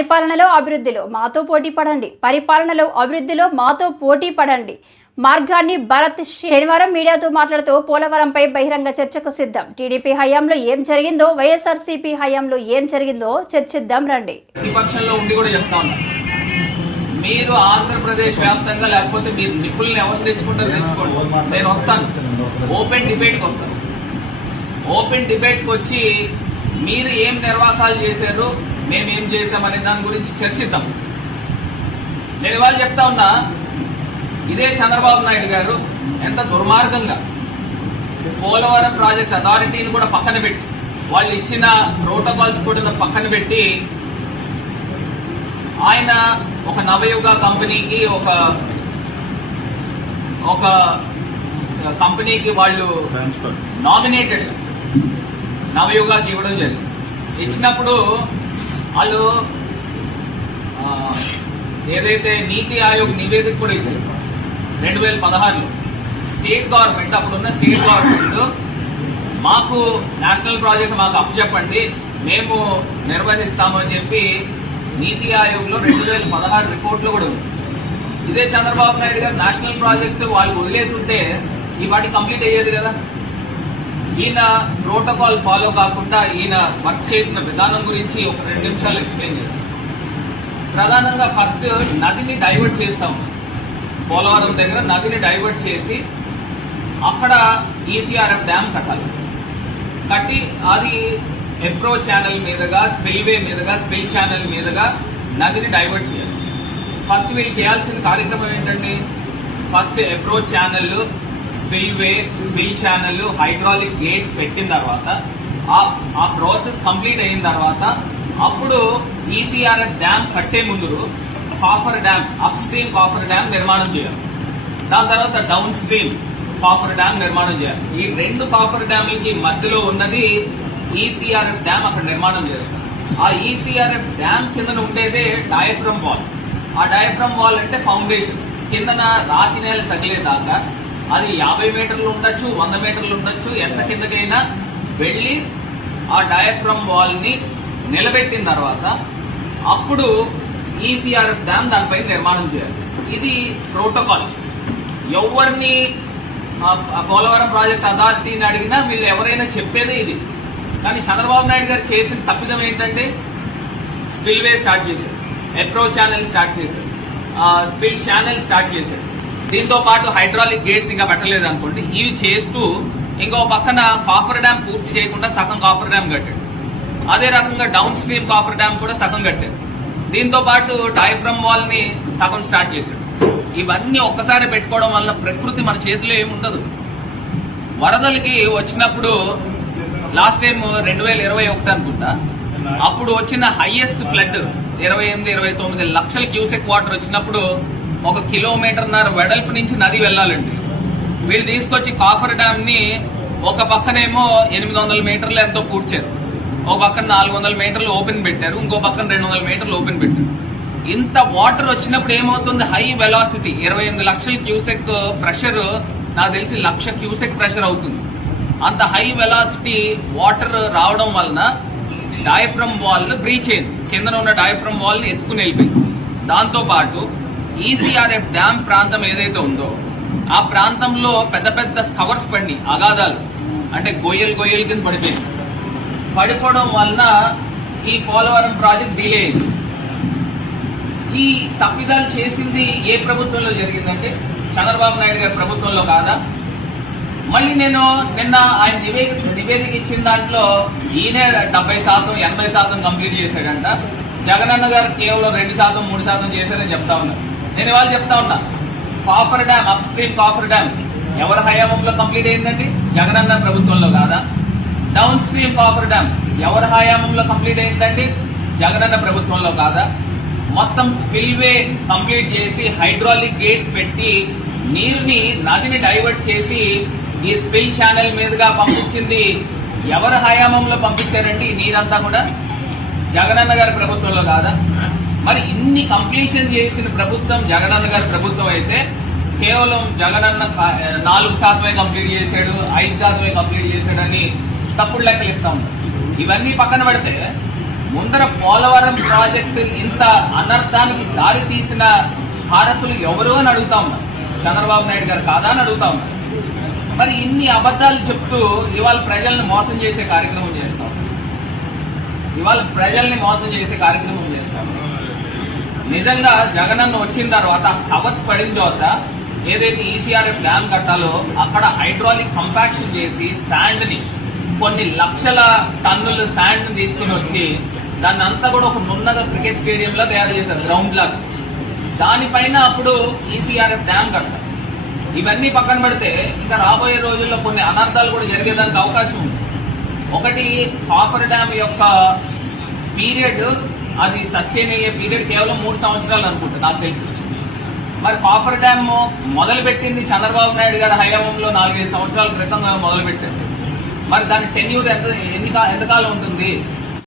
పరిపాలనలో అభివృద్ధిలో మాతో పోటీ పడండి. పరిపాలనలో అభివృద్ధిలో మాతో పోటీ పడండి. మార్గాన్ని భరత్ శనివారం మీడియాతో మాట్లాడుతూ పోలవరంపై బహిరంగ చర్చకు సిద్ధం. టీడీపీ హయాంలో ఏం జరిగిందో, వైఎస్ఆర్సీపీ హయాంలో ఏం జరిగిందో చర్చిద్దాం రండి. ప్రతిపక్షంలో ఉండి కూడా చెప్తా ఉన్నా, మీరు ఆంధ్రప్రదేశ్ వ్యాప్తంగా లేకపోతే మీరు నిపుణులను ఎవరు తెచ్చుకుంటారో తెచ్చుకోండి, నేను వస్తాను. ఓపెన్ డిబేట్కి వస్తాను. ఓపెన్ డిబేట్కి వచ్చి మీరు ఏం నిర్వాకాలు చేశారు, మేమేం చేశామనే దాని గురించి చర్చిద్దాం. నేను ఇవాళ చెప్తా ఉన్నా, ఇదే చంద్రబాబు నాయుడు గారు ఎంత దుర్మార్గంగా పోలవరం ప్రాజెక్ట్ అథారిటీని కూడా పక్కన పెట్టి, వాళ్ళు ఇచ్చిన ప్రోటోకాల్స్ కూడా పక్కన పెట్టి, ఆయన ఒక నవయుగ కంపెనీకి ఒక కంపెనీకి వాళ్ళు నామినేటెడ్ నవయుగాకి ఇవ్వడం జరిగింది. ఇచ్చినప్పుడు వాళ్ళు ఏదైతే నీతి ఆయోగ్ నివేదిక కూడా ఇచ్చారు 2016లో. స్టేట్ గవర్నమెంట్, అప్పుడున్న స్టేట్ గవర్నమెంట్ మాకు నేషనల్ ప్రాజెక్ట్ మాకు అప్పచెప్పండి, మేము నిర్వహిస్తాము అని చెప్పి నీతి ఆయోగ్లో 2016 రిపోర్ట్లో కూడా ఉంది. ఇదే చంద్రబాబు నాయుడు గారు నేషనల్ ప్రాజెక్టు వాళ్ళు వదిలేసి ఉంటే ఈ వాటి కంప్లీట్ అయ్యేది కదా. ఈయన ప్రోటోకాల్ ఫాలో కాకుండా ఈయన వర్క్ చేసిన విధానం గురించి ఒక 2 నిమిషాలు ఎక్స్ప్లెయిన్ చేస్తాం. ప్రధానంగా ఫస్ట్ నదిని డైవర్ట్ చేస్తాం. పోలవరం దగ్గర నదిని డైవర్ట్ చేసి అక్కడ ఈసీఆర్ఎఫ్ డ్యామ్ కట్టాలి. కట్టి అది అప్రోచ్ ఛానల్ మీదుగా, స్పిల్వే మీదుగా, స్పిల్ ఛానల్ మీదుగా నదిని డైవర్ట్ చేయాలి. ఫస్ట్ వీళ్ళు చేయాల్సిన కార్యక్రమం ఏంటండి, first approach channel, spillway, spill channel, hydraulic gates పెట్టిన తర్వాత ఆ ప్రాసెస్ కంప్లీట్ అయిన తర్వాత అప్పుడు ఈసీఆర్ఎఫ్ డ్యామ్ కట్టే ముందు coffer dam, up stream coffer dam నిర్మాణం చేయాలి. దాని తర్వాత డౌన్ స్ట్రీమ్ కాఫర్ డ్యామ్ నిర్మాణం చేయాలి. ఈ 2 కాఫర్ డ్యామ్లకి మధ్యలో ఉన్నది ఈసీఆర్ఎఫ్ డ్యామ్, అక్కడ నిర్మాణం చేస్తారు. ఆ ఈసీఆర్ఎఫ్ డ్యామ్ కింద ఉండేదే డయాఫ్రమ్ వాల్. ఆ డయాఫ్రమ్ వాల్ అంటే ఫౌండేషన్. కిందన రాతి నేల తగిలేదాకా అది 50 మీటర్లు ఉండొచ్చు, 100 మీటర్లు ఉండొచ్చు, ఎంత కిందకైనా వెళ్ళి ఆ డయాఫ్రమ్ వాల్ ని నిలబెట్టిన తర్వాత అప్పుడు ఈసీఆర్ఎఫ్ డ్యామ్ దానిపై నిర్మాణం చేయాలి. ఇది ప్రోటోకాల్. ఎవరిని పోలవరం ప్రాజెక్ట్ అథారిటీని అడిగినా వీళ్ళు ఎవరైనా చెప్పేదే ఇది. కానీ చంద్రబాబు నాయుడు గారు చేసిన తప్పిదం ఏంటంటే స్పిల్వే స్టార్ట్ చేశారు, అప్రోచ్ ఛానల్ స్టార్ట్ చేశారు, స్పిల్ ఛానల్ స్టార్ట్ చేశారు. దీంతో పాటు హైడ్రాలిక్ గేట్స్ ఇంకా పెట్టలేదు అనుకోండి. ఇవి చేస్తూ ఇంకో పక్కన కాఫర్ డ్యామ్ పూర్తి చేయకుండా సగం కాఫర్ డ్యామ్ కట్టాడు. అదే రకంగా డౌన్ స్ట్రీమ్ కాఫర్ డ్యామ్ కూడా సగం కట్టారు. దీంతో పాటు డయాఫ్రమ్ వాల్ ని సగం స్టార్ట్ చేశాడు. ఇవన్నీ ఒక్కసారి పెట్టుకోవడం వల్ల ప్రకృతి మన చేతిలో ఏముండదు. వరదలకి వచ్చినప్పుడు లాస్ట్ టైం 2021 అనుకుంటా, అప్పుడు వచ్చిన హైయెస్ట్ ఫ్లడ్ 28-29 లక్షల క్యూసెక్ వాటర్ వచ్చినప్పుడు 1 కిలోమీటర్న్నర వెడల్పు నుంచి నది వెళ్లాలండి. వీళ్ళు తీసుకొచ్చి కాఫర్ డ్యామ్ ని ఒక పక్కనేమో 800 మీటర్లు ఎంతో పూడ్చారు, ఒక పక్కన 400 మీటర్లు ఓపెన్ పెట్టారు, ఇంకో పక్కన 200 మీటర్లు ఓపెన్ పెట్టారు. ఇంత వాటర్ వచ్చినప్పుడు ఏమవుతుంది, హై వెలాసిటీ 28 లక్షల క్యూసెక్ ప్రెషర్, నాకు తెలిసి 1,00,000 క్యూసెక్ ప్రెషర్ అవుతుంది. అంత హై వెలాసిటీ వాటర్ రావడం వలన డయాఫ్రమ్ వాల్ బ్రీచ్ అయింది. కింద ఉన్న డయాఫ్రమ్ వాల్ ని ఎత్తుకుని వెళ్ళిపోయింది. దాంతో పాటు ఈసీఆర్ఎఫ్ డ్యామ్ ప్రాంతం ఏదైతే ఉందో ఆ ప్రాంతంలో పెద్ద పెద్ద స్కవర్స్ పడి, అగాధాలు అంటే గొయ్యలు కింద పడిపోయింది. పడిపోవడం వలన ఈ పోలవరం ప్రాజెక్ట్ డిలే అయింది. ఈ తప్పిదాలు చేసింది ఏ ప్రభుత్వంలో జరిగిందంటే చంద్రబాబు నాయుడు గారి ప్రభుత్వంలో కాదా? మళ్ళీ నేను నిన్న ఆయన నివేదిక ఇచ్చిన దాంట్లో ఈయనే 70%, 80% కంప్లీట్ చేశాడంట. జగనన్న గారు కేవలం 2%, 3% చేశారని చెప్తా ఉన్నారు. నేను ఇవాళ చెప్తా ఉన్నా, coffer dam, up stream coffer dam ఎవరి హయాంలో కంప్లీట్ అయిందండి? జగనన్న ప్రభుత్వంలో కాదా? డౌన్ స్ట్రీమ్ కాఫర్ డ్యామ్ ఎవరి హయాంలో కంప్లీట్ అయిందండి? జగనన్న ప్రభుత్వంలో కాదా? మొత్తం స్పిల్వే కంప్లీట్ చేసి హైడ్రాలిక్ గేట్స్ పెట్టి నీరుని, నదిని డైవర్ట్ చేసి ఈ స్పిల్ ఛానల్ మీదుగా పంపించింది ఎవరి హయాంలో పంపించారండి? ఈ నీరంతా కూడా జగనన్న గారి ప్రభుత్వంలో కాదా? మరి ఇన్ని కంప్లీషన్ చేసిన ప్రభుత్వం జగనన్న గారి ప్రభుత్వం అయితే కేవలం జగనన్న 4% కంప్లీట్ చేశాడు, 5% కంప్లీట్ చేశాడని తప్పుడు లెక్కలు ఇస్తా ఉంటారు. ఇవన్నీ పక్కన పెడితే ముందర పోలవరం ప్రాజెక్టు ఇంత అనర్థానికి దారి తీసిన భారతులు ఎవరు అని అడుగుతా ఉన్నారు. చంద్రబాబు నాయుడు గారు కాదా అని అడుగుతా ఉన్నారు. మరి ఇన్ని అబద్ధాలు చెప్తూ ఇవాళ ప్రజల్ని మోసం చేసే కార్యక్రమం చేస్తాం. నిజంగా జగనన్న వచ్చిన తర్వాత స్టవర్స్ పడిన తర్వాత ఏదైతే ఈసీఆర్ఎఫ్ డ్యామ్ కట్టాలో అక్కడ హైడ్రాలిక్ కంపాక్షన్ చేసి శాండ్ ని కొన్ని లక్షల టన్నులు శాండ్ ని తీసుకుని వచ్చి దాన్ని అంతా కూడా ఒక నున్నగా క్రికెట్ స్టేడియం లో తయారు చేశారు, గ్రౌండ్ లాగా. దానిపైన అప్పుడు ఈసీఆర్ఎఫ్ డ్యామ్ కట్టాలి. ఇవన్నీ పక్కన పెడితే ఇంకా రాబోయే రోజుల్లో కొన్ని అనర్థాలు కూడా జరిగేదానికి అవకాశం ఉంది. ఒకటి, కాఫర్ డ్యామ్ యొక్క పీరియడ్, అది సస్టైన్ అయ్యే పీరియడ్ కేవలం 3 సంవత్సరాలు అనుకుంటా నాకు తెలిసి. మరి కాఫర్ డ్యామ్ మొదలు పెట్టింది చంద్రబాబు నాయుడు గారి హయాంలో 4-5 సంవత్సరాల క్రితం మొదలు పెట్టారు. మరి దాని టెన్యూర్ ఎంతకాలం ఉంటుంది?